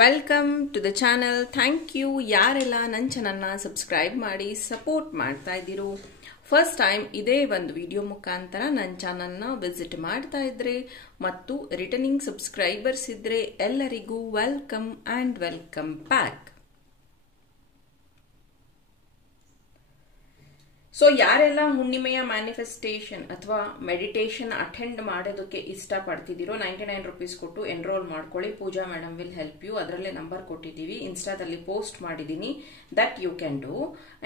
Welcome to the channel. Thank you ಯಾರೆಲ್ಲ ನನ್ನ ಚಾನಲ್ನ ಸಬ್ಸ್ಕ್ರೈಬ್ ಮಾಡಿ ಸಪೋರ್ಟ್ ಮಾಡ್ತಾ ಇದ್ದೀರೋ. ಫಸ್ಟ್ ಟೈಮ್ ಇದೇ ಒಂದು ವಿಡಿಯೋ ಮುಖಾಂತರ ನನ್ನ ಚಾನಲ್ನ ವಿಸಿಟ್ ಮಾಡ್ತಾ ಇದ್ರೆ ಮತ್ತು ರಿಟರ್ನಿಂಗ್ ಸಬ್ಸ್ಕ್ರೈಬರ್ಸ್ ಇದ್ರೆ ಎಲ್ಲರಿಗೂ welcome and welcome back. So ಯಾರೆಲ್ಲ ಹುಣ್ಣಿಮೆಯ ಮ್ಯಾನಿಫೆಸ್ಟೇಷನ್ ಅಥವಾ ಮೆಡಿಟೇಷನ್ ಅಟೆಂಡ್ ಮಾಡೋದಕ್ಕೆ ಇಷ್ಟಪಡ್ತಿದ್ದೀರೋ 99 ರೂಪೀಸ್ ಕೊಟ್ಟು ಎನ್ರೋಲ್ ಮಾಡ್ಕೊಳ್ಳಿ. Pooja madam will help you. ಅದರಲ್ಲೇ ನಂಬರ್ ಕೊಟ್ಟಿದ್ದೀವಿ, ಇನ್ಸ್ಟಾದಲ್ಲಿ ಪೋಸ್ಟ್ ಮಾಡಿದ್ದೀನಿ, that you can do.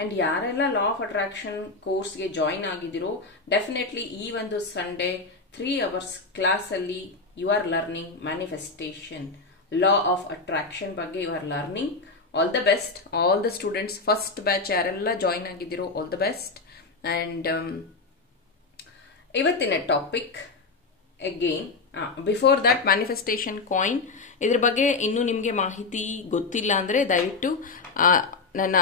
And ಯಾರೆಲ್ಲ ಲಾ ಆಫ್ ಅಟ್ರಾಕ್ಷನ್ ಕೋರ್ಸ್ಗೆ ಜಾಯಿನ್ ಆಗಿದ್ದೀರೋ ಡೆಫಿನೆಟ್ಲಿ ಈ ಒಂದು ಸಂಡೇ 3 ಅವರ್ಸ್ ಕ್ಲಾಸಲ್ಲಿ you are learning manifestation, law of attraction ಬಗ್ಗೆ you are learning. All the best all the students. First batch ಯಾರೆಲ್ಲ join ಆಗಿದ್ದೀರೋ all the best. And ಇವತ್ತಿನ topic again before that manifestation coin, ಇದ್ರ ಬಗ್ಗೆ ಇನ್ನೂ ನಿಮಗೆ ಮಾಹಿತಿ ಗೊತ್ತಿಲ್ಲ ಅಂದರೆ ದಯವಿಟ್ಟು ನನ್ನ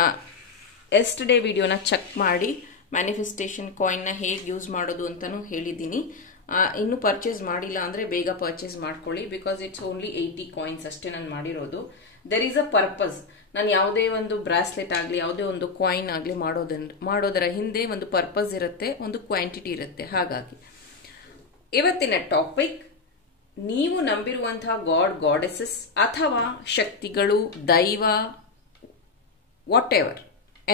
ಎಸ್ಟರ್ಡೇ ವಿಡಿಯೋನ ಚೆಕ್ ಮಾಡಿ. ಮ್ಯಾನಿಫೆಸ್ಟೇಷನ್ ಕಾಯಿನ್ನ ಹೇಗೆ ಯೂಸ್ ಮಾಡೋದು ಅಂತಲೂ ಹೇಳಿದ್ದೀನಿ. ಇನ್ನೂ ಪರ್ಚೇಸ್ ಮಾಡಿಲ್ಲ ಅಂದರೆ ಬೇಗ ಪರ್ಚೇಸ್ ಮಾಡ್ಕೊಳ್ಳಿ, ಬಿಕಾಸ್ ಇಟ್ಸ್ ಓನ್ಲಿ 80 ಕಾಯಿನ್ಸ್ ಅಷ್ಟೇ ನಾನು ಮಾಡಿರೋದು. There is a purpose. ನಾನು ಯಾವುದೇ ಒಂದು ಬ್ರಾಸ್ಲೆಟ್ ಆಗಲಿ ಯಾವುದೇ ಒಂದು ಕಾಯಿನ್ ಆಗಲಿ ಮಾಡೋದರ ಹಿಂದೆ ಒಂದು ಪರ್ಪಸ್ ಇರುತ್ತೆ, ಒಂದು ಕ್ವಾಂಟಿಟಿ ಇರುತ್ತೆ. ಹಾಗಾಗಿ ಇವತ್ತಿನ ಟಾಪಿಕ್, ನೀವು ನಂಬಿರುವಂತಹ ಗಾಡ್ ಗಾಡೆಸಸ್ ಅಥವಾ ಶಕ್ತಿಗಳು, ದೈವ, ವಾಟ್ ಎವರ್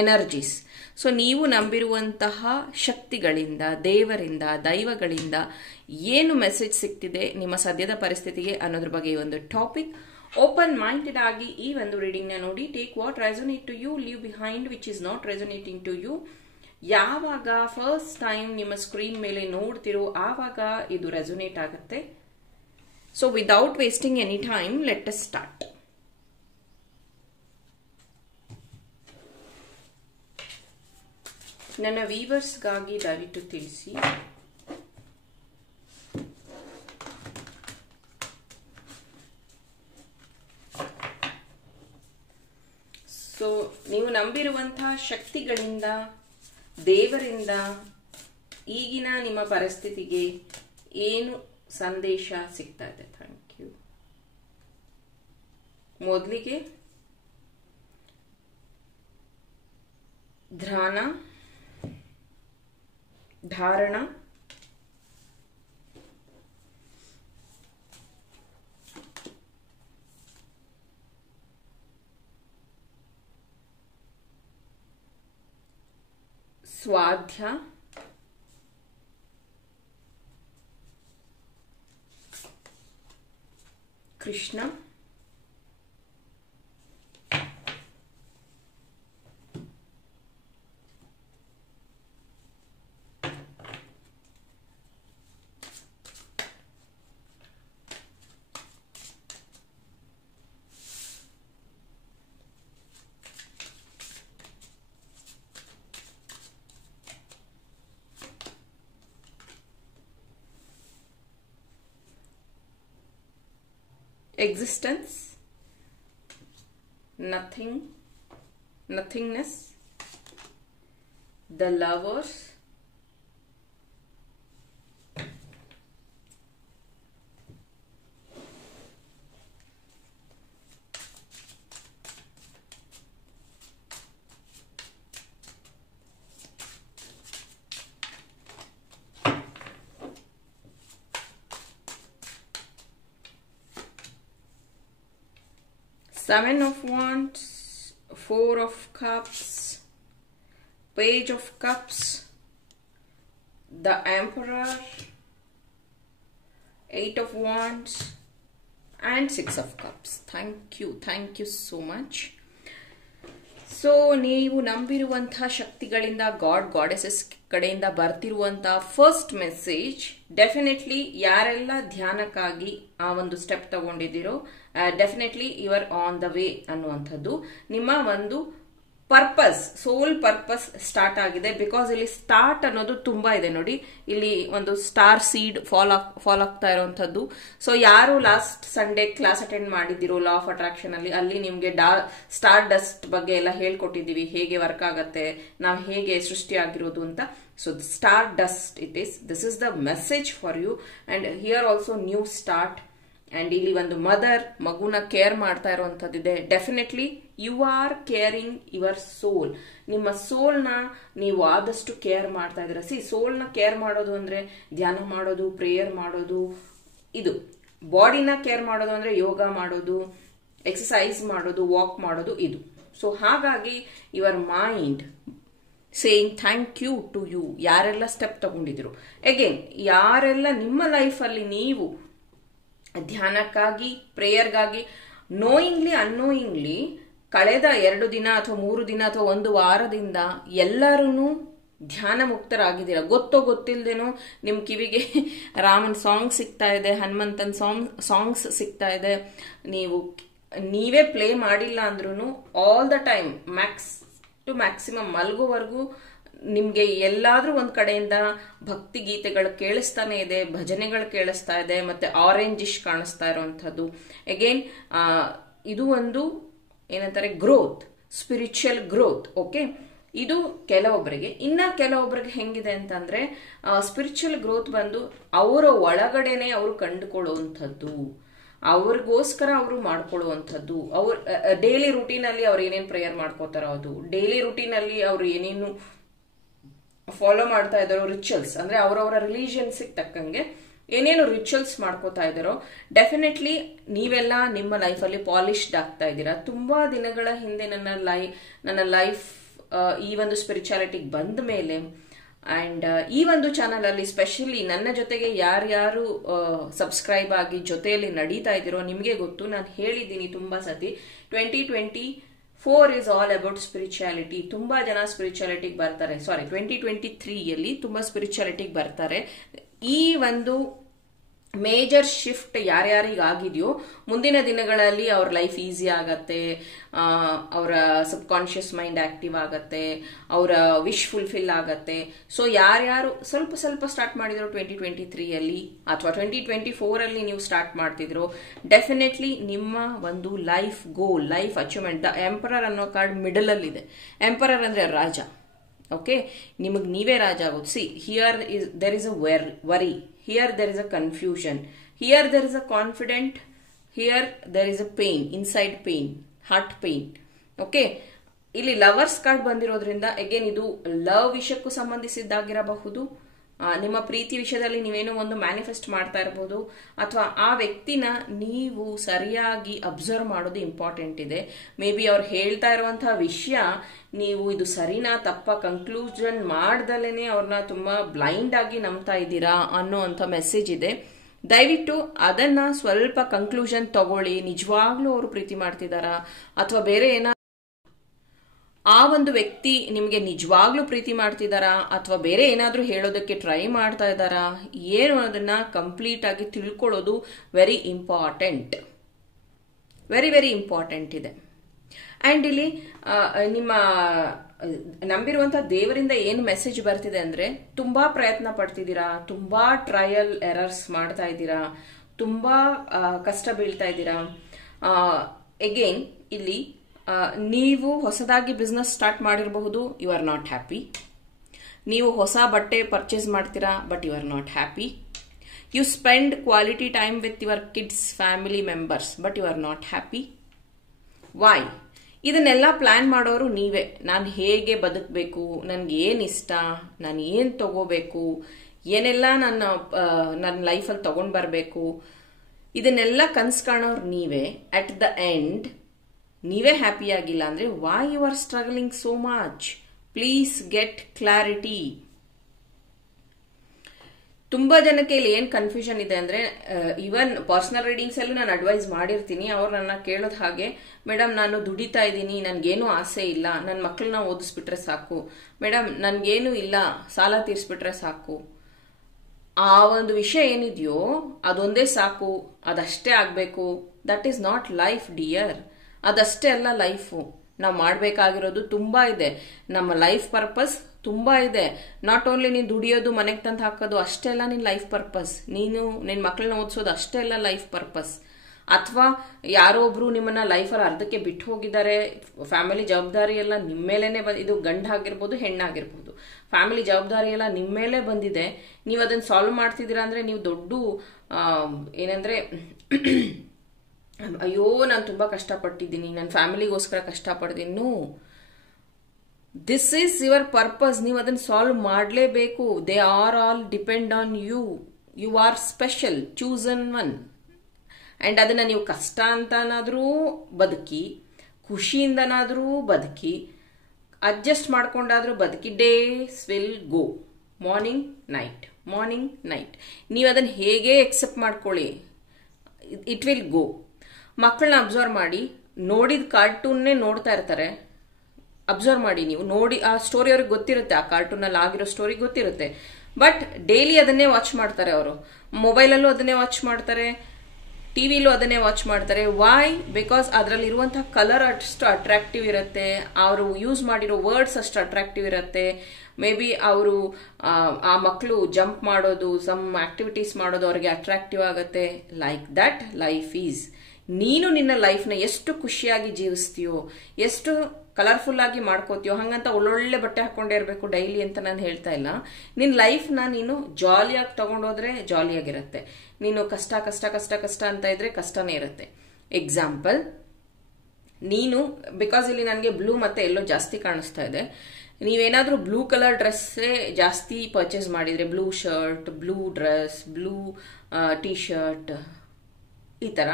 ಎನರ್ಜೀಸ್. ಸೊ ನೀವು ನಂಬಿರುವಂತಹ ಶಕ್ತಿಗಳಿಂದ, ದೇವರಿಂದ, ದೈವಗಳಿಂದ ಏನು ಮೆಸೇಜ್ ಸಿಗ್ತಿದೆ ನಿಮ್ಮ ಸದ್ಯದ ಪರಿಸ್ಥಿತಿಗೆ ಅನ್ನೋದ್ರ ಬಗ್ಗೆ ಈ ಒಂದು ಟಾಪಿಕ್. ಓಪನ್ ಮೈಂಡೆಡ್ ಆಗಿ ಈ ಒಂದು ರೀಡಿಂಗ್ ನ ನೋಡಿ. Take what resonate to you, leave behind which is not resonating to you. ಯಾವಾಗ ಫಸ್ಟ್ ಟೈಮ್ ನಿಮ್ಮ ಸ್ಕ್ರೀನ್ ಮೇಲೆ ನೋಡ್ತಿರೋ ಆವಾಗ ಇದು ರೆಸೊನೇಟ್ ಆಗುತ್ತೆ. So without wasting any time let us start. ನನ್ನ ವೀವರ್ಸ್ಗಾಗಿ ದಯವಿಟ್ಟು ತಿಳಿಸಿ. ಸೊ ನೀವು ನಂಬಿರುವಂತಹ ಶಕ್ತಿಗಳಿಂದ, ದೇವರಿಂದ ಈಗಿನ ನಿಮ್ಮ ಪರಿಸ್ಥಿತಿಗೆ ಏನು ಸಂದೇಶ ಸಿಗ್ತಾ ಇದೆ? Thank you. ಮೊದಲಿಗೆ ಧಾರಣ, ಸ್ವಾಧ್ಯ, Krishna, existence, nothingness, the lovers, Seven of Wands, Four of Cups, Page of Cups, the Emperor, Eight of Wands, and Six of Cups. Thank you so much. So ನೀವು ನಂಬಿರುವಂತಹ ಶಕ್ತಿಗಳಿಂದ, ಗಾಡ್ ಗಾಡೆಸಸ್ ಕಡೆಯಿಂದ ಬರ್ತಿರುವಂತಹ first message, definitely ಯಾರೆಲ್ಲ ಧ್ಯಾನಕ್ಕಾಗಿ ಆ ಒಂದು step ತಗೊಂಡಿದ್ದೀರೋ definitely you are on the way ಅನ್ನುವಂಥದ್ದು. ನಿಮ್ಮ ಒಂದು ಪರ್ಪಸ್, ಸೋಲ್ ಪರ್ಪಸ್ ಸ್ಟಾರ್ಟ್ ಆಗಿದೆ. ಬಿಕಾಸ್ ಇಲ್ಲಿ ಸ್ಟಾರ್ಟ್ ಅನ್ನೋದು ತುಂಬಾ ಇದೆ ನೋಡಿ. ಇಲ್ಲಿ ಒಂದು ಸ್ಟಾರ್ ಸೀಡ್ ಫಾಲ್ ಆಗ್ತಾ ಇರುವಂತದ್ದು. ಸೊ ಯಾರು ಲಾಸ್ಟ್ ಸಂಡೇ ಕ್ಲಾಸ್ ಅಟೆಂಡ್ ಮಾಡಿದಿರೋ ಲಾ ಆಫ್ ಅಟ್ರಾಕ್ಷನ್ ಅಲ್ಲಿ ನಿಮ್ಗೆ ಸ್ಟಾರ್ ಡಸ್ಟ್ ಬಗ್ಗೆ ಎಲ್ಲ ಹೇಳ್ಕೊಟ್ಟಿದೀವಿ, ಹೇಗೆ ವರ್ಕ್ ಆಗತ್ತೆ, ನಾವು ಹೇಗೆ ಸೃಷ್ಟಿ ಆಗಿರೋದು ಅಂತ. So star dust it is. This is the message for you. And here also new start. And ಇಲ್ಲಿ ಒಂದು ಮದರ್ ಮಗುನ ಕೇರ್ ಮಾಡ್ತಾ ಇರುವಂತದ್ದಿದೆ. Definitely you are caring your soul. ನಿಮ್ಮ ಸೋಲ್ನ ನೀವು ಆದಷ್ಟು ಕೇರ್ ಮಾಡ್ತಾ ಇದ್ದೀರಾ. ಸೋಲ್ನ ಕೇರ್ ಮಾಡೋದು ಅಂದ್ರೆ ಧ್ಯಾನ ಮಾಡೋದು, ಪ್ರೇಯರ್ ಮಾಡೋದು. ಇದು ಬಾಡಿನ ಕೇರ್ ಮಾಡೋದು ಅಂದ್ರೆ ಯೋಗ ಮಾಡೋದು, ಎಕ್ಸಸೈಸ್ ಮಾಡೋದು, ವಾಕ್ ಮಾಡೋದು. ಇದು ಸೊ ಹಾಗಾಗಿ your mind saying thank you to you. ಯಾರೆಲ್ಲ ಸ್ಟೆಪ್ ತಗೊಂಡಿದ್ರು, ಅಗೇನ್ ಯಾರೆಲ್ಲ ನಿಮ್ಮ ಲೈಫಲ್ಲಿ ನೀವು ಧ್ಯಾನಕ್ಕಾಗಿ, ಪ್ರೇಯರ್ಗಾಗಿ ನೋಯಿಂಗ್ಲಿ ಅನ್ನೋಯಿಂಗ್ಲಿ ಕಳೆದ 2 ದಿನ ಅಥವಾ 3 ದಿನ ಅಥವಾ 1 ವಾರದಿಂದ ಎಲ್ಲರೂ ಧ್ಯಾನ ಮುಕ್ತರಾಗಿದ್ದೀರಾ. ಗೊತ್ತೋ ಗೊತ್ತಿಲ್ದೇನೋ ನಿಮ್ ಕಿವಿಗೆ ರಾಮನ್ ಸಾಂಗ್ ಸಿಗ್ತಾ ಇದೆ, ಹನುಮಂತನ್ ಸಾಂಗ್ಸ್ ಸಿಗ್ತಾ ಇದೆ. ನೀವೇ ಪ್ಲೇ ಮಾಡಿಲ್ಲ ಅಂದ್ರೂ ಆಲ್ ದ ಟೈಮ್ ಮ್ಯಾಕ್ಸಿಮಮ್ ಮಲ್ಗೋವರೆಗೂ ನಿಮ್ಗೆ ಎಲ್ಲಾದ್ರೂ ಒಂದ್ ಕಡೆಯಿಂದ ಭಕ್ತಿ ಗೀತೆಗಳು ಕೇಳಿಸ್ತಾನೆ ಇದೆ, ಭಜನೆಗಳು ಕೇಳಿಸ್ತಾ ಇದೆ, ಮತ್ತೆ ಆರೆಂಜಿಶ್ ಕಾಣಿಸ್ತಾ ಇರುವಂತದ್ದು. ಅಗೇನ್ ಇದು ಒಂದು ಏನಂತಾರೆ ಗ್ರೋತ್, ಸ್ಪಿರಿಚುವಲ್ ಗ್ರೋತ್. ಓಕೆ, ಇದು ಕೆಲವೊಬ್ಬರಿಗೆ. ಇನ್ನ ಕೆಲವೊಬ್ಬರಿಗೆ ಹೆಂಗಿದೆ ಅಂತಂದ್ರೆ ಸ್ಪಿರಿಚುವಲ್ ಗ್ರೋತ್ ಬಂದು ಅವರ ಒಳಗಡೆನೆ ಅವರು ಕಂಡುಕೊಳ್ಳುವಂಥದ್ದು, ಅವ್ರಿಗೋಸ್ಕರ ಅವರು ಮಾಡ್ಕೊಳ್ಳುವಂಥದ್ದು. ಅವ್ರ ಡೈಲಿ ರುಟೀನ್ ಅಲ್ಲಿ ಅವ್ರು ಏನೇನು ಪ್ರೇಯರ್ ಮಾಡ್ಕೋತಾರೋ ಅದು, ಡೈಲಿ ರುಟೀನ್ ಅಲ್ಲಿ ಅವ್ರು ಏನೇನು ಫಾಲೋ ಮಾಡ್ತಾ ಇದ್ದಾರೋ ರಿಚುವಲ್ಸ್, ಅಂದ್ರೆ ಅವರವರ ರಿಲಿಜಿಯನ್ಸ್ ತಕ್ಕಂಗೆ ಏನೇನು ರಿಚುವಲ್ಸ್ ಮಾಡ್ಕೋತಾ ಇದ್ದಾರೋ, ಡೆಫಿನೆಟ್ಲಿ ನೀವೆಲ್ಲ ನಿಮ್ಮ ಲೈಫಲ್ಲಿ ಪಾಲಿಶ್ಡ್ ಆಗ್ತಾ ಇದ್ದೀರಾ. ತುಂಬಾ ದಿನಗಳ ಹಿಂದೆ ನನ್ನ ಲೈಫ್ ಈ ಒಂದು ಸ್ಪಿರಿಚುಯಾಲಿಟಿಗೆ ಬಂದ ಮೇಲೆ ಅಂಡ್ ಈ ಒಂದು ಚಾನಲ್ ಅಲ್ಲಿ ಸ್ಪೆಷಲಿ ನನ್ನ ಜೊತೆಗೆ ಯಾರ್ಯಾರು ಸಬ್ಸ್ಕ್ರೈಬ್ ಆಗಿ ಜೊತೆಯಲ್ಲಿ ನಡೀತಾ ಇದ್ದೀರೋ ನಿಮಗೆ ಗೊತ್ತು. ನಾನು ಹೇಳಿದ್ದೀನಿ ತುಂಬಾ ಸತಿ, 2024 is all about spirituality. ತುಂಬಾ ಜನ ಸ್ಪಿರಿಚುಯಾಲಿಟಿಗೆ ಬರ್ತಾರೆ. 2023ಯಲ್ಲಿ ತುಂಬಾ ಸ್ಪಿರಿಚುಯಾಲಿಟಿಗೆ ಬರ್ತಾರೆ. ಈ ಒಂದು ಮೇಜರ್ ಶಿಫ್ಟ್ ಯಾರ್ಯಾರಿಗಾಗಿದೆಯೋ ಮುಂದಿನ ದಿನಗಳಲ್ಲಿ ಅವ್ರ ಲೈಫ್ ಈಸಿ ಆಗತ್ತೆ, ಅವರ ಸಬ್ ಕಾನ್ಶಿಯಸ್ ಮೈಂಡ್ ಆಕ್ಟಿವ್ ಆಗತ್ತೆ, ಅವರ ವಿಶ್ ಫುಲ್ಫಿಲ್ ಆಗತ್ತೆ. ಸೊ ಯಾರ್ಯಾರು ಸ್ವಲ್ಪ ಸ್ಟಾರ್ಟ್ ಮಾಡಿದ್ರು 2023ಯಲ್ಲಿ ಅಥವಾ 2024ಅಲ್ಲಿ ನೀವು ಸ್ಟಾರ್ಟ್ ಮಾಡ್ತಿದ್ರು, ಡೆಫಿನೆಟ್ಲಿ ನಿಮ್ಮ ಒಂದು life goal, life achievement. The emperor ಅನ್ನೋ ಕಾರ್ಡ್ ಮಿಡಲ್ ಅಲ್ಲಿ ಇದೆ. ಎಂಪರರ್ ಅಂದ್ರೆ ರಾಜ. ಓಕೆ, ನಿಮಗೆ ನೀವೇ ರಾಜ ಆಗೋದು. Here there is a worry, here there is a confusion, here there is a confident, here there is a pain, inside pain, heart pain. Okay, ಇಲ್ಲಿ lovers card ಬಂದಿರೋದ್ರಿಂದ again ಇದು ಲವ್ ವಿಷಯಕ್ಕೂ ಸಂಬಂಧಿಸಿದ್ದಾಗಿರಬಹುದು. ನಿಮ್ಮ ಪ್ರೀತಿ ವಿಷಯದಲ್ಲಿ ನೀವೇನೋ ಒಂದು ಮ್ಯಾನಿಫೆಸ್ಟ್ ಮಾಡ್ತಾ ಇರಬಹುದು, ಅಥವಾ ಆ ವ್ಯಕ್ತಿನ ನೀವು ಸರಿಯಾಗಿ ಅಬ್ಸರ್ವ್ ಮಾಡೋದು ಇಂಪಾರ್ಟೆಂಟ್ ಇದೆ. ಮೇ ಬಿ ಅವ್ರು ಹೇಳ್ತಾ ಇರುವಂತಹ ವಿಷಯ ನೀವು ಇದು ಸರಿನಾ ತಪ್ಪ ಕನ್ಕ್ಲೂಷನ್ ಮಾಡ್ದಲೇನೆ ಅವ್ರನ್ನ ತುಂಬಾ ಬ್ಲೈಂಡ್ ಆಗಿ ನಂಬ್ತಾ ಇದ್ದೀರಾ ಅನ್ನೋಂಥ ಮೆಸೇಜ್ ಇದೆ. ದಯವಿಟ್ಟು ಅದನ್ನ ಸ್ವಲ್ಪ ಕನ್ಕ್ಲೂಷನ್ ತಗೊಳ್ಳಿ. ನಿಜವಾಗ್ಲೂ ಅವರು ಪ್ರೀತಿ ಮಾಡ್ತಿದಾರಾ ಅಥವಾ ಬೇರೆ ಏನಾದ್ರು ಆ ಒಂದು ವ್ಯಕ್ತಿ ನಿಮಗೆ ನಿಜವಾಗ್ಲೂ ಪ್ರೀತಿ ಮಾಡ್ತಿದಾರಾ ಅಥವಾ ಬೇರೆ ಏನಾದ್ರೂ ಹೇಳೋದಕ್ಕೆ ಟ್ರೈ ಮಾಡ್ತಾ ಇದ್ದಾರಾ ಏನು ಅದನ್ನ ಕಂಪ್ಲೀಟ್ ಆಗಿ ತಿಳ್ಕೊಳ್ಳೋದು ವೆರಿ ಇಂಪಾರ್ಟೆಂಟ್, ವೆರಿ ಇಂಪಾರ್ಟೆಂಟ್ ಇದೆ. ಅಂಡ್ ಇಲ್ಲಿ ನಿಮ್ಮ ನಂಬಿರುವಂತಹ ದೇವರಿಂದ ಏನು ಮೆಸೇಜ್ ಬರ್ತಿದೆ ಅಂದ್ರೆ, ತುಂಬಾ ಪ್ರಯತ್ನ ಪಡ್ತಿದ್ದೀರಾ, ತುಂಬಾ ಟ್ರಯಲ್ ಎರರ್ಸ್ ಮಾಡ್ತಾ ಇದ್ದೀರಾ, ತುಂಬಾ ಕಷ್ಟ ಬೀಳ್ತಾ ಇದ್ದೀರಾ. ಅಗೇನ್ ಇಲ್ಲಿ ನೀವು ಹೊಸದಾಗಿ ಬಿಸ್ನೆಸ್ ಸ್ಟಾರ್ಟ್ ಮಾಡಿರಬಹುದು, ಯು ಆರ್ ನಾಟ್ ಹ್ಯಾಪಿ. ನೀವು ಹೊಸ ಬಟ್ಟೆ ಪರ್ಚೇಸ್ ಮಾಡ್ತೀರಾ, but you are not happy. You spend quality time with your kids, family members, but you are not happy. Why? ಇದನ್ನೆಲ್ಲ ಪ್ಲಾನ್ ಮಾಡೋರು ನೀವೇ. ನಾನು ಹೇಗೆ ಬದುಕಬೇಕು, ನನ್ಗೆ ಏನ್ ಇಷ್ಟ, ನಾನು ಏನ್ ತಗೋಬೇಕು, ಏನೆಲ್ಲ ನನ್ನ ಲೈಫಲ್ಲಿ ತಗೊಂಡ್ ಬರಬೇಕು, ಇದನ್ನೆಲ್ಲ ಕನ್ಸ್ ಕಾಣೋರು ನೀವೇ. ಅಟ್ ದ ಎಂಡ್ ನೀವೇ ಹ್ಯಾಪಿ ಆಗಿಲ್ಲ ಅಂದ್ರೆ why you are struggling so much? Please get clarity. ತುಂಬಾ ಜನಕ್ಕೆ ಇಲ್ಲಿ ಏನ್ ಕನ್ಫ್ಯೂಷನ್ ಇದೆ ಅಂದ್ರೆ, ಈವನ್ ಪರ್ಸನಲ್ ರೀಡಿಂಗ್ಸ್ ಅಲ್ಲೂ ನಾನು ಅಡ್ವೈಸ್ ಮಾಡಿರ್ತೀನಿ. ಅವ್ರು ನನ್ನ ಕೇಳೋದ್ ಹಾಗೆ, ಮೇಡಮ್ ನಾನು ದುಡಿತಾ ಇದ್ದೀನಿ, ನನ್ಗೇನು ಆಸೆ ಇಲ್ಲ, ನನ್ನ ಮಕ್ಕಳನ್ನ ಓದಿಸ್ಬಿಟ್ರೆ ಸಾಕು, ಮೇಡಮ್ ನನ್ಗೇನು ಇಲ್ಲ, ಸಾಲ ತೀರ್ಸ್ಬಿಟ್ರೆ ಸಾಕು. ಆ ಒಂದು ವಿಷಯ ಏನಿದೆಯೋ ಅದೊಂದೇ ಸಾಕು, ಅದಷ್ಟೇ ಆಗ್ಬೇಕು. That is not life dear. ಅದಷ್ಟೇ ಅಲ್ಲ ಲೈಫು. ನಾವು ಮಾಡ್ಬೇಕಾಗಿರೋದು ತುಂಬಾ ಇದೆ. ನಮ್ಮ ಲೈಫ್ ಪರ್ಪಸ್ ತುಂಬಾ ಇದೆ. ನಾಟ್ ಓನ್ಲಿ ನೀನ್ ದುಡಿಯೋದು, ಮನೆಗೆ ತಂದು ಹಾಕೋದು ಅಷ್ಟೇ ಅಲ್ಲ ನಿನ್ ಲೈಫ್ ಪರ್ಪಸ್. ನೀನು ನಿನ್ ಮಕ್ಕಳನ್ನ ಓದಿಸೋದು ಅಷ್ಟೇ ಅಲ್ಲ ಲೈಫ್ ಪರ್ಪಸ್. ಅಥವಾ ಯಾರೋ ಒಬ್ರು ನಿಮ್ಮನ್ನ ಲೈಫಲ್ಲಿ ಅರ್ಧಕ್ಕೆ ಬಿಟ್ಟು ಹೋಗಿದ್ದಾರೆ, ಫ್ಯಾಮಿಲಿ ಜವಾಬ್ದಾರಿ ಎಲ್ಲ ನಿಮ್ಮ ಮೇಲೇನೆ ಇದು ಗಂಡ ಆಗಿರ್ಬೋದು, ಹೆಣ್ಣಾಗಿರ್ಬೋದು, ಫ್ಯಾಮಿಲಿ ಜವಾಬ್ದಾರಿ ಎಲ್ಲ ನಿಮ್ಮ ಮೇಲೆ ಬಂದಿದೆ, ನೀವು ಅದನ್ನ ಸಾಲ್ವ್ ಮಾಡ್ತಿದ್ದೀರಾ ಅಂದ್ರೆ ನೀವು ದೊಡ್ಡ ಏನಂದ್ರೆ ಅಯ್ಯೋ ನಾನು ತುಂಬಾ ಕಷ್ಟಪಟ್ಟಿದ್ದೀನಿ, ನನ್ನ ಫ್ಯಾಮಿಲಿಗೋಸ್ಕರ ಕಷ್ಟಪಡ್ತೀನಿ. This is your purpose. ನೀವು ಅದನ್ನ ಸಾಲ್ವ್ ಮಾಡಲೇಬೇಕು. They are all depend on you. You are special, chosen one. And ಅದನ್ನ ನೀವು ಕಷ್ಟ ಅಂತನಾದ್ರೂ ಬದುಕಿ, ಖುಷಿಯಿಂದನಾದ್ರೂ ಬದುಕಿ, ಅಡ್ಜಸ್ಟ್ ಮಾಡ್ಕೊಂಡಾದ್ರೂ ಬದುಕಿ. Days will go, morning night, morning night. ನೀವು ಅದನ್ನ ಹೇಗೆ ಎಕ್ಸೆಪ್ಟ್ ಮಾಡ್ಕೊಳ್ಳಿ, ಇಟ್ ವಿಲ್ ಗೋ. ಮಕ್ಕಳನ್ನ ಅಬ್ಸರ್ವ್ ಮಾಡಿ, ನೋಡಿದ ಕಾರ್ಟೂನ್ನೇ ನೋಡ್ತಾ ಇರ್ತಾರೆ. ಅಬ್ಸರ್ವ್ ಮಾಡಿ, ನೀವು ನೋಡಿ ಆ ಸ್ಟೋರಿ ಅವ್ರಿಗೆ ಗೊತ್ತಿರುತ್ತೆ, ಆ ಕಾರ್ಟೂನಲ್ಲಿ ಆಗಿರೋ ಸ್ಟೋರಿ ಗೊತ್ತಿರುತ್ತೆ, ಬಟ್ ಡೈಲಿ ಅದನ್ನೇ ವಾಚ್ ಮಾಡ್ತಾರೆ. ಅವರು ಮೊಬೈಲಲ್ಲೂ ಅದನ್ನೇ ವಾಚ್ ಮಾಡ್ತಾರೆ, ಟಿವಿಲೂ ಅದನ್ನೇ ವಾಚ್ ಮಾಡ್ತಾರೆ. ವೈ? ಬಿಕಾಸ್ ಅದರಲ್ಲಿ ಇರುವಂತಹ ಕಲರ್ ಅಷ್ಟು ಅಟ್ರಾಕ್ಟಿವ್ ಇರುತ್ತೆ, ಅವರು ಯೂಸ್ ಮಾಡಿರೋ ವರ್ಡ್ಸ್ ಅಷ್ಟು ಅಟ್ರಾಕ್ಟಿವ್ ಇರುತ್ತೆ. ಮೇ ಬಿ ಅವರು ಆ ಮಕ್ಕಳು ಜಂಪ್ ಮಾಡೋದು, ಸಮ್ ಆಕ್ಟಿವಿಟೀಸ್ ಮಾಡೋದು ಅವ್ರಿಗೆ ಅಟ್ರಾಕ್ಟಿವ್ ಆಗುತ್ತೆ. Like that life is. ನೀನು ನಿನ್ನ ಲೈಫ್ನ ಎಷ್ಟು ಖುಷಿಯಾಗಿ ಜೀವಿಸ್ತೀಯೋ, ಎಷ್ಟು ಕಲರ್ಫುಲ್ ಆಗಿ ಮಾಡ್ಕೋತೀಯೋ, ಹಂಗಂತ ಒಳ್ಳೊಳ್ಳೆ ಬಟ್ಟೆ ಹಾಕೊಂಡೇ ಇರಬೇಕು ಡೈಲಿ ಅಂತ ನಾನು ಹೇಳ್ತಾ ಇಲ್ಲ. ನಿನ್ನ ಲೈಫ್ನ ನೀನು ಜಾಲಿಯಾಗಿ ತಗೊಂಡೋದ್ರೆ ಜಾಲಿಯಾಗಿರುತ್ತೆ. ನೀನು ಕಷ್ಟ ಕಷ್ಟ ಕಷ್ಟ ಕಷ್ಟ ಅಂತ ಇದ್ರೆ ಕಷ್ಟನೇ ಇರುತ್ತೆ. ಎಕ್ಸಾಂಪಲ್, ನೀನು ಬಿಕಾಸ್ ಇಲ್ಲಿ ನನಗೆ ಬ್ಲೂ ಮತ್ತೆ ಎಲ್ಲೋ ಜಾಸ್ತಿ ಕಾಣಿಸ್ತಾ ಇದೆ, ನೀವೇನಾದ್ರೂ ಬ್ಲೂ ಕಲರ್ ಡ್ರೆಸ್ಸೇ ಜಾಸ್ತಿ ಪರ್ಚೇಸ್ ಮಾಡಿದ್ರೆ, blue shirt, blue dress, blue T shirt, ಈ ತರ.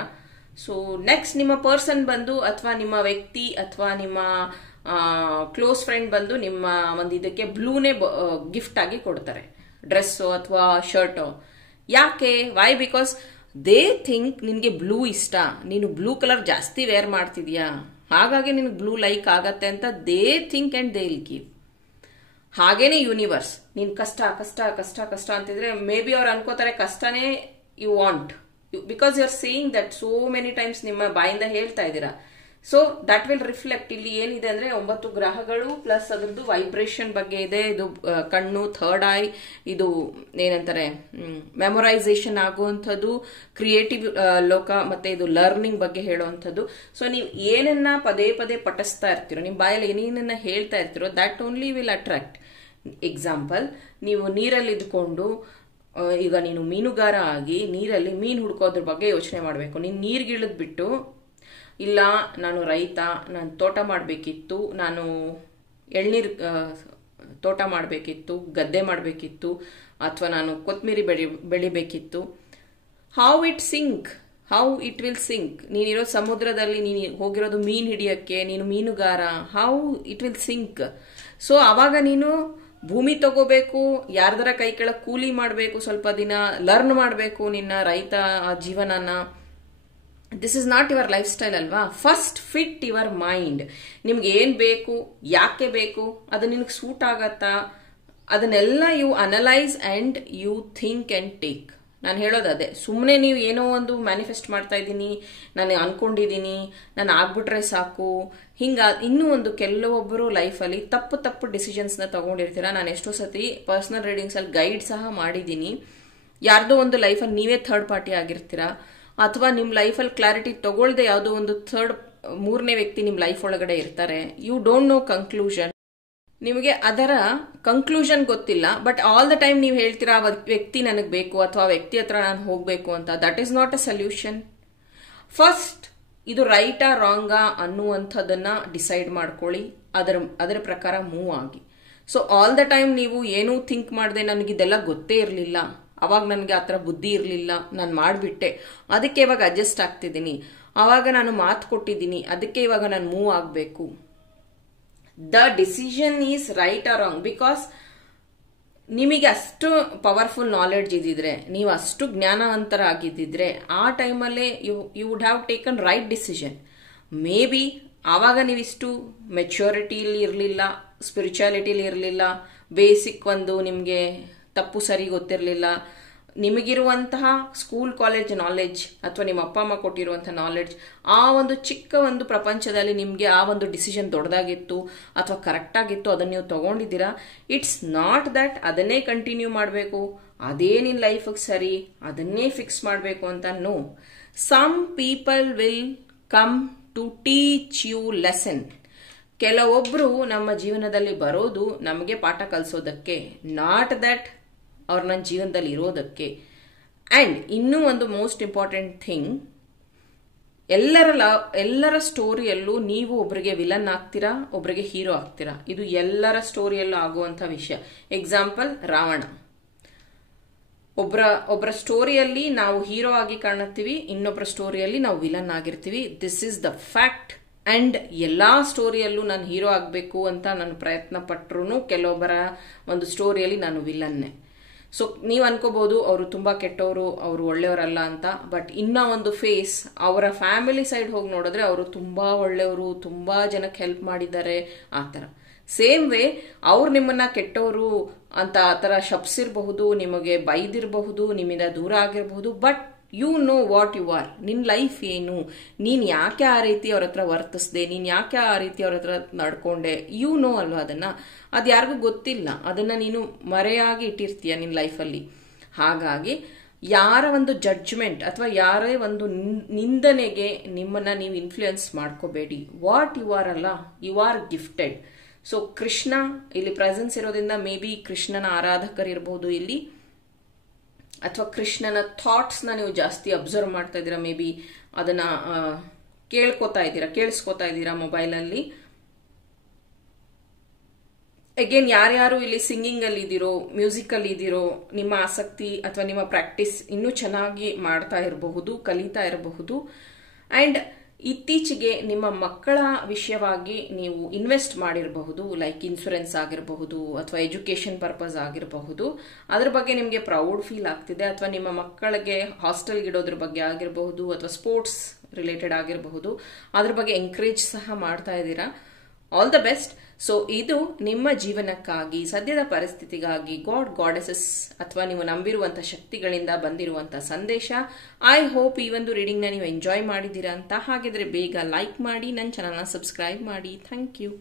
ಸೊ ನೆಕ್ಸ್ಟ್ ನಿಮ್ಮ ಪರ್ಸನ್ ಬಂದು, ಅಥವಾ ನಿಮ್ಮ ವ್ಯಕ್ತಿ ಅಥವಾ ನಿಮ್ಮ ಕ್ಲೋಸ್ ಫ್ರೆಂಡ್ ಬಂದು ನಿಮ್ಮ ಒಂದು ಇದಕ್ಕೆ ಬ್ಲೂನೇ ಗಿಫ್ಟ್ ಆಗಿ ಕೊಡ್ತಾರೆ, ಡ್ರೆಸ್ಸೋ ಅಥವಾ ಶರ್ಟೋ. ಯಾಕೆ? ವೈ? ಬಿಕಾಸ್ ದೇ ಥಿಂಕ್ ನಿನ್ಗೆ ಬ್ಲೂ ಇಷ್ಟ, ನೀನು ಬ್ಲೂ ಕಲರ್ ಜಾಸ್ತಿ ವೇರ್ ಮಾಡ್ತಿದ್ಯಾ, ಹಾಗಾಗಿ ನಿನ್ಗೆ ಬ್ಲೂ ಲೈಕ್ ಆಗತ್ತೆ ಅಂತ they think and they will give. ಹಾಗೇನೆ ಯೂನಿವರ್ಸ್, ನೀನ್ ಕಷ್ಟ ಕಷ್ಟ ಕಷ್ಟ ಕಷ್ಟ ಅಂತಿದ್ರೆ ಮೇ ಬಿ ಅವ್ರು ಅನ್ಕೋತಾರೆ ಕಷ್ಟನೇ you want, because you are saying that so many times, ನಿಮ್ಮ ಬಾಯಿಂದ ಹೇಳ್ತಾ ಇದ್ದೀರಾ. So that will reflect. ಇಲ್ಲಿ ಏನಿದೆ ಅಂದ್ರೆ 9 ಗ್ರಹಗಳು ಪ್ಲಸ್ ಅದ್ರದ್ದು ವೈಬ್ರೇಷನ್ ಬಗ್ಗೆ ಇದೆ. ಇದು ಕಣ್ಣು, ಥರ್ಡ್ ಐ, ಇದು ಏನಂತಾರೆ ಮೆಮೊರೈಸೇಷನ್ ಆಗುವಂಥದ್ದು, ಕ್ರಿಯೇಟಿವ್ ಲೋಕ, ಮತ್ತೆ ಇದು ಲರ್ನಿಂಗ್ ಬಗ್ಗೆ ಹೇಳುವಂಥದ್ದು. ಸೊ ನೀವು ಏನನ್ನ ಪದೇ ಪದೇ ಪಠಿಸ್ತಾ ಇರ್ತೀರೋ, ನಿಮ್ಮ ಬಾಯಲ್ಲಿ ಏನೇನನ್ನ ಹೇಳ್ತಾ ಇರ್ತೀರೋ, that only will attract. Example, ನೀವು ನೀರಲ್ಲಿ ಇದ್ಕೊಂಡು ಈಗ ನೀನು ಮೀನುಗಾರ ಆಗಿ ನೀರಲ್ಲಿ ಮೀನು ಹುಡ್ಕೋದ್ರ ಬಗ್ಗೆ ಯೋಚನೆ ಮಾಡಬೇಕು. ನೀನು ನೀರ್ಗಿಳಿದ್ ಬಿಟ್ಟು, ಇಲ್ಲ ನಾನು ರೈತ, ನಾನು ತೋಟ ಮಾಡಬೇಕಿತ್ತು, ನಾನು ಎಳ್ನೀರು ತೋಟ ಮಾಡಬೇಕಿತ್ತು, ಗದ್ದೆ ಮಾಡಬೇಕಿತ್ತು, ಅಥವಾ ನಾನು ಕೊತ್ತಂಬರಿ ಬೆಳಿಬೇಕಿತ್ತು. How it sink, how it will sink. ನೀನಿರೋ ಸಮುದ್ರದಲ್ಲಿ ನೀನು ಹೋಗಿರೋದು ಮೀನು ಹಿಡಿಯಕ್ಕೆ, ನೀನು ಮೀನುಗಾರ, how it will sink. So ಅವಾಗ ನೀನು ಭೂಮಿ ತಗೋಬೇಕು, ಯಾರ್ದರ ಕೈ ಕೆಳಗೆ ಕೂಲಿ ಮಾಡಬೇಕು, ಸ್ವಲ್ಪ ದಿನ ಲರ್ನ್ ಮಾಡಬೇಕು ನಿನ್ನ ರೈತ ಜೀವನನ. This is not your life style ಅಲ್ವಾ. First fit your mind. ನಿಮ್ಗೆ ಏನ್ ಬೇಕು, ಯಾಕೆ ಬೇಕು, ಅದು ನಿನಗೆ ಸೂಟ್ ಆಗತ್ತಾ, ಅದನ್ನೆಲ್ಲ you analyse and you think and take. ನಾನು ಹೇಳೋದು ಅದೇ. ಸುಮ್ಮನೆ ನೀವು ಏನೋ ಒಂದು ಮ್ಯಾನಿಫೆಸ್ಟ್ ಮಾಡ್ತಾ ಇದ್ದೀನಿ, ನಾನು ಅನ್ಕೊಂಡಿದ್ದೀನಿ, ನಾನು ಆಗ್ಬಿಟ್ರೆ ಸಾಕು, ಹಿಂಗ ಇನ್ನೂ ಒಂದು ಕೆಲವೊಬ್ಬರು ಲೈಫಲ್ಲಿ ತಪ್ಪು ಡಿಸಿಷನ್ಸ್ನ ತಗೊಂಡಿರ್ತೀರಾ. ನಾನು ಎಷ್ಟೋ ಸತಿ ಪರ್ಸನಲ್ ರೀಡಿಂಗ್ಸ್ ಅಲ್ಲಿ ಗೈಡ್ ಸಹ ಮಾಡಿದ್ದೀನಿ. ಯಾರ್ದೋ ಒಂದು ಲೈಫಲ್ಲಿ ನೀವೇ ಥರ್ಡ್ ಪಾರ್ಟಿ ಆಗಿರ್ತೀರಾ, ಅಥವಾ ನಿಮ್ಮ ಲೈಫಲ್ಲಿ ಕ್ಲಾರಿಟಿ ತಗೊಳ್ದೆ ಯಾವುದೋ ಒಂದು ಮೂರನೇ ವ್ಯಕ್ತಿ ನಿಮ್ಮ ಲೈಫ್ ಒಳಗಡೆ ಇರ್ತಾರೆ. You don't know conclusion. ನಿಮಗೆ ಅದರ ಕನ್ಕ್ಲೂಷನ್ ಗೊತ್ತಿಲ್ಲ, ಬಟ್ ಆಲ್ ದ ಟೈಮ್ ನೀವು ಹೇಳ್ತೀರಾ ಆ ವ್ಯಕ್ತಿ ನನಗೆ ಬೇಕು ಅಥವಾ ವ್ಯಕ್ತಿ ಹತ್ರ ನಾನು ಹೋಗಬೇಕು ಅಂತ. That is not a solution. First ಇದು ರೈಟಾ ರಾಂಗಾ ಅನ್ನುವಂಥದ್ದನ್ನ ಡಿಸೈಡ್ ಮಾಡ್ಕೊಳ್ಳಿ, ಅದರ ಪ್ರಕಾರ ಮೂವ್ ಆಗಿ. ಸೊ ಆಲ್ ದ ಟೈಮ್ ನೀವು ಏನೂ ಥಿಂಕ್ ಮಾಡದೆ, ನನಗಿದೆಲ್ಲ ಗೊತ್ತೇ ಇರಲಿಲ್ಲ, ಅವಾಗ ನನಗೆ ಆ ಥರ ಬುದ್ಧಿ ಇರಲಿಲ್ಲ, ನಾನು ಮಾಡಿಬಿಟ್ಟೆ, ಅದಕ್ಕೆ ಇವಾಗ ಅಡ್ಜಸ್ಟ್ ಆಗ್ತಿದ್ದೀನಿ, ಆವಾಗ ನಾನು ಮಾತು ಕೊಟ್ಟಿದ್ದೀನಿ, ಅದಕ್ಕೆ ಇವಾಗ ನಾನು ಮೂವ್ ಆಗಬೇಕು. The decision is right or wrong. Because ನಿಮಗೆ ಅಷ್ಟು ಪವರ್ಫುಲ್ ನಾಲೆಡ್ಜ್ ಇದ್ದಿದ್ರೆ, ನೀವು ಅಷ್ಟು ಜ್ಞಾನವಂತರಾಗಿದ್ದಿದ್ರೆ, ಆ ಟೈಮಲ್ಲೇ you would have taken right decision. Maybe ಆವಾಗ ನೀವಿಷ್ಟು ಮೆಚ್ಯೂರಿಟಿಲಿ ಇರಲಿಲ್ಲ, ಸ್ಪಿರಿಚುಯಾಲಿಟಿಲಿ ಇರಲಿಲ್ಲ, ಬೇಸಿಕ್ ಒಂದು ನಿಮಗೆ ತಪ್ಪು ಸರಿ ಗೊತ್ತಿರಲಿಲ್ಲ. ನಿಮಗಿರುವಂತಹ ಸ್ಕೂಲ್ ಕಾಲೇಜ್ ನಾಲೆಡ್ಜ್ ಅಥವಾ ನಿಮ್ಮ ಅಪ್ಪ ಅಮ್ಮ ಕೊಟ್ಟಿರುವಂತಹ ನಾಲೆಡ್ಜ್, ಆ ಒಂದು ಚಿಕ್ಕ ಒಂದು ಪ್ರಪಂಚದಲ್ಲಿ ನಿಮಗೆ ಆ ಒಂದು ಡಿಸಿಷನ್ ದೊಡ್ಡದಾಗಿತ್ತು ಅಥವಾ ಕರೆಕ್ಟ್ ಆಗಿತ್ತು, ಅದನ್ನ ನೀವು ತಗೊಂಡಿದ್ದೀರಾ. ಇಟ್ಸ್ ನಾಟ್ ದಟ್ ಅದನ್ನೇ ಕಂಟಿನ್ಯೂ ಮಾಡಬೇಕು, ಅದೇ ನಿನ್ನ ಲೈಫಿಗೆ ಸರಿ, ಅದನ್ನೇ ಫಿಕ್ಸ್ ಮಾಡಬೇಕು ಅಂತ. No, some people will come to teach you lesson. ಕೆಲವೊಬ್ರು ನಮ್ಮ ಜೀವನದಲ್ಲಿ ಬರೋದು ನಮಗೆ ಪಾಠ ಕಲಿಸೋದಕ್ಕೆ, ನಾಟ್ ದಟ್ ಅವ್ರು ನನ್ನ ಜೀವನದಲ್ಲಿ ಇರೋದಕ್ಕೆ. ಅಂಡ್ ಇನ್ನೂ ಒಂದು ಮೋಸ್ಟ್ ಇಂಪಾರ್ಟೆಂಟ್ ಥಿಂಗ್, ಎಲ್ಲರ ಸ್ಟೋರಿಯಲ್ಲೂ ನೀವು ಒಬ್ರಿಗೆ ವಿಲನ್ ಆಗ್ತೀರಾ, ಒಬ್ರಿಗೆ ಹೀರೋ ಆಗ್ತೀರಾ. ಇದು ಎಲ್ಲರ ಸ್ಟೋರಿಯಲ್ಲೂ ಆಗುವಂತ ವಿಷಯ. ಎಕ್ಸಾಂಪಲ್ ರಾವಣ. ಒಬ್ಬರ ಸ್ಟೋರಿಯಲ್ಲಿ ನಾವು ಹೀರೋ ಆಗಿ ಕಾಣುತ್ತೀವಿ, ಇನ್ನೊಬ್ಬರ ಸ್ಟೋರಿಯಲ್ಲಿ ನಾವು ವಿಲನ್ ಆಗಿರ್ತೀವಿ. This is the fact. And ಎಲ್ಲಾ ಸ್ಟೋರಿಯಲ್ಲೂ ನಾನು ಹೀರೋ ಆಗಬೇಕು ಅಂತ ನಾನು ಪ್ರಯತ್ನ ಪಟ್ರು ಕೆಲವೊಬ್ಬರ ಒಂದು ಸ್ಟೋರಿಯಲ್ಲಿ ನಾನು ವಿಲನ್ನೇ. ಸೊ ನೀವು ಅನ್ಕೋಬಹುದು ಅವರು ತುಂಬಾ ಕೆಟ್ಟವರು, ಅವರು ಒಳ್ಳೆಯವರಲ್ಲ ಅಂತ. ಬಟ್ ಇನ್ನ ಒಂದು ಫೇಸ್, ಅವರ ಫ್ಯಾಮಿಲಿ ಸೈಡ್ ಹೋಗಿ ನೋಡಿದ್ರೆ ಅವರು ತುಂಬಾ ಒಳ್ಳೆಯವರು, ತುಂಬಾ ಜನಕ್ಕೆ ಹೆಲ್ಪ್ ಮಾಡಿದ್ದಾರೆ ಆ ತರ. ಸೇಮ್ ವೇ ಅವ್ರು ನಿಮ್ಮನ್ನ ಕೆಟ್ಟವರು ಅಂತ ಆ ತರ ಶಪ್ಸಿರಬಹುದು, ನಿಮಗೆ ಬೈದಿರಬಹುದು, ನಿಮ್ಮಿಂದ ದೂರ ಆಗಿರಬಹುದು. But you know what you are. ನಿನ್ ಲೈಫ್ ಏನು, ನೀನ್ ಯಾಕೆ ಆ ರೀತಿ ಅವ್ರ ಹತ್ರ ವರ್ತಿಸ್ದೆ, ನೀನ್ ಯಾಕೆ ಆ ರೀತಿ ಅವ್ರ ಹತ್ರ ನಡ್ಕೊಂಡೆ, ಯು ನೋ ಅಲ್ವಾ ಅದನ್ನ. ಅದು ಯಾರಿಗೂ ಗೊತ್ತಿಲ್ಲ, ಅದನ್ನ ನೀನು ಮರೆಯಾಗಿ ಇಟ್ಟಿರ್ತೀಯ ನಿನ್ ಲೈಫಲ್ಲಿ. ಹಾಗಾಗಿ ಯಾರ ಒಂದು ಜಡ್ಜ್ಮೆಂಟ್ ಅಥವಾ ಯಾರೇ ಒಂದು ನಿಂದನೆಗೆ ನಿಮ್ಮನ್ನ ನೀವು ಇನ್ಫ್ಲೂಯೆನ್ಸ್ ಮಾಡ್ಕೋಬೇಡಿ. ವಾಟ್ ಯು ಆರ್ ಅಲ್ಲ, you are gifted. So Krishna ಇಲ್ಲಿ ಪ್ರೆಸೆನ್ಸ್ ಇರೋದ್ರಿಂದ ಮೇ ಬಿ ಕೃಷ್ಣನ ಆರಾಧಕರಿರ್ಬಹುದು ಇಲ್ಲಿ, ಅಥವಾ ಕೃಷ್ಣನ ಥಾಟ್ಸ್ ನ ನೀವು ಜಾಸ್ತಿ ಅಬ್ಸರ್ವ್ ಮಾಡ್ತಾ ಇದ್ದೀರಾ, ಮೇ ಬಿ ಅದನ್ನ ಕೇಳಿಸ್ಕೋತಾ ಇದ್ದೀರಾ ಮೊಬೈಲ್ ಅಲ್ಲಿ. ಅಗೇನ್ ಯಾರ್ಯಾರು ಇಲ್ಲಿ ಸಿಂಗಿಂಗ್ ಅಲ್ಲಿ ಇದ್ದೀರೋ, ಮ್ಯೂಸಿಕ್ ಅಲ್ಲಿ ಇದ್ದೀರೋ, ನಿಮ್ಮ ಆಸಕ್ತಿ ಅಥವಾ ನಿಮ್ಮ ಪ್ರಾಕ್ಟೀಸ್ ಇನ್ನೂ ಚೆನ್ನಾಗಿ ಮಾಡ್ತಾ ಇರಬಹುದು, ಕಲಿತಾ ಇರಬಹುದು. ಅಂಡ್ ಇತ್ತೀಚೆಗೆ ನಿಮ್ಮ ಮಕ್ಕಳ ವಿಷಯವಾಗಿ ನೀವು ಇನ್ವೆಸ್ಟ್ ಮಾಡಿರಬಹುದು, ಲೈಕ್ ಇನ್ಶೂರೆನ್ಸ್ ಆಗಿರಬಹುದು ಅಥವಾ ಎಜುಕೇಶನ್ ಪರ್ಪಸ್ ಆಗಿರಬಹುದು. ಅದ್ರ ಬಗ್ಗೆ ನಿಮಗೆ ಪ್ರೌಡ್ ಫೀಲ್ ಆಗ್ತಿದೆ, ಅಥವಾ ನಿಮ್ಮ ಮಕ್ಕಳಿಗೆ ಹಾಸ್ಟೆಲ್ಗೆ ಇಡೋದ್ರ ಬಗ್ಗೆ ಆಗಿರಬಹುದು, ಅಥವಾ ಸ್ಪೋರ್ಟ್ಸ್ ರಿಲೇಟೆಡ್ ಆಗಿರಬಹುದು, ಅದ್ರ ಬಗ್ಗೆ ಎಂಕರೇಜ್ ಸಹ ಮಾಡ್ತಾ ಇದ್ದೀರಾ. All the best. ಸೊ ಇದು ನಿಮ್ಮ ಜೀವನಕ್ಕಾಗಿ, ಸದ್ಯದ ಪರಿಸ್ಥಿತಿಗಾಗಿ ಗಾಡೆಸಸ್ ಅಥವಾ ನೀವು ನಂಬಿರುವಂತಹ ಶಕ್ತಿಗಳಿಂದ ಬಂದಿರುವಂತಹ ಸಂದೇಶ. ಐ ಹೋಪ್ ಈ ಒಂದು ರೀಡಿಂಗ್ ನ ನೀವು ಎಂಜಾಯ್ ಮಾಡಿದ್ದೀರಾ ಅಂತ. ಹಾಗಿದ್ರೆ ಬೇಗ ಲೈಕ್ ಮಾಡಿ, ನನ್ನ ಚಾನಲ್ನ ಸಬ್ಸ್ಕ್ರೈಬ್ ಮಾಡಿ. Thank you.